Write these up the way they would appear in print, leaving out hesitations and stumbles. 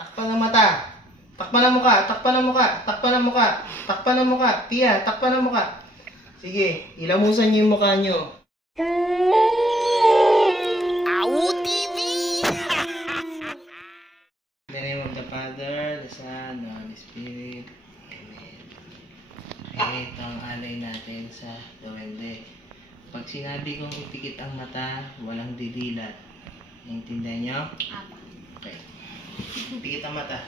Takpan ng mata. Takpan ng muka. Takpan ng muka. Takpan ng muka. Takpan ng muka. Tia, takpan ng muka. Sige, ilamusan niyo yung mukha niyo. TV! In the name of the Father, the Son, the Holy Spirit. Amen. Okay, ito ang alay natin sa duwende. Pag sinabi kong ipikit ang mata, walang didilat. Naintindihan niyo? Okay. Pikit ang mata.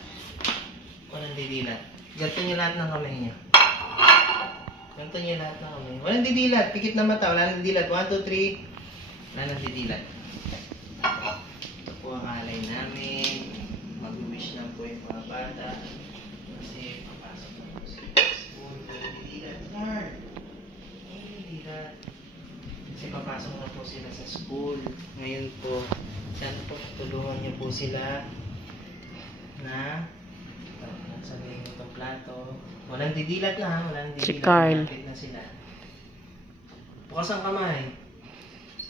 Walang didilat. Ganto niyo lahat ng kamay niyo. Ganto niyo lahat ng kamay. Walang didilat. Pikit na mata. Wala nang didilat. 1, 2, 3. Wala nang didilat. Ito po ang alay namin. Mag-wish lang po yung mga bata. Kasi papasok na po sila sa school. Walang didilat. Lord! Walang didilat. Kasi papasok na po sila sa school. Ngayon po, sana po tulungan niyo po sila na sabihin itong plato. Walang didilat na ha. Walang didilat. Si Carl. Malapit na sila. Bukas ang kamay.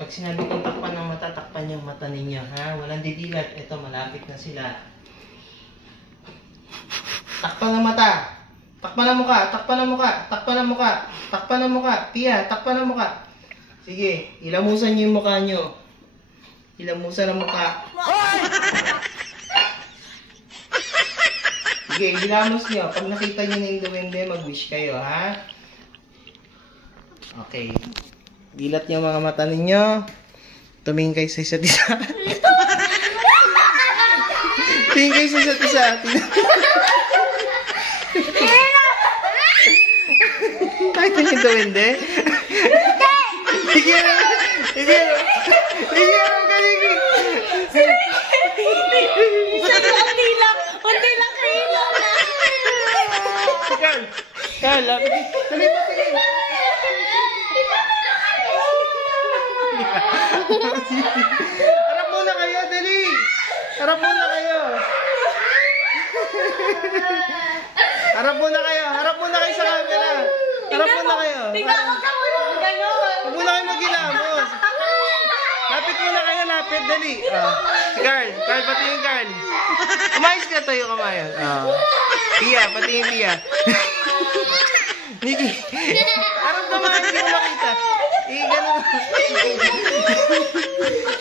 Pag sinabi kong takpan ng mata, takpan yung mata ninyo ha. Walang didilat. Ito, malapit na sila. Takpan ng mata. Takpan ng muka. Takpan ng muka. Takpan ng muka. Takpan ng muka. Tia, takpan ng muka. Sige, ilamusan niyo yung mukha niyo. Ilamusan ang mukha. Sige, ilamos niyo. Pag nakita niyo na yung duwende, mag-wish kayo, ha? Okay. Dilat niyo mga mata ninyo. Tumingin kayo sa isa't isa. Tingin kayo sa isa't isa. Nakita niyo yung duwende? Sige na! Sige na! Sige na! Galing! Unti lang kayo na. Carl! Carl! Dali pa! Sige! Harap muna kayo! Dali! Harap muna kayo! Harap muna kayo! Harap muna kayo sa camera! Harap muna kayo! Tingnan ka muna gano'n. Huwag muna kayo magilamos! Lapit muna kayo! Lapit! Dali! Si Carl! Carl! Patingin Carl! Umayos ka tayo kamayan! Tia! Patingin Tia! Niki! Harap naman! Hindi ko makita! Gano'n!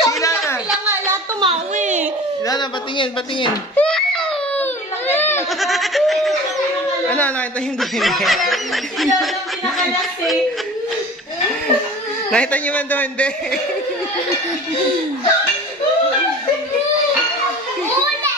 Sila na! Sila nga lahat tumawi. Sila na! Patingin! Patingin! Ano? Nakita yung duwende? Sila lang pinakalas eh. Nakita niyo man duwende? Ulit!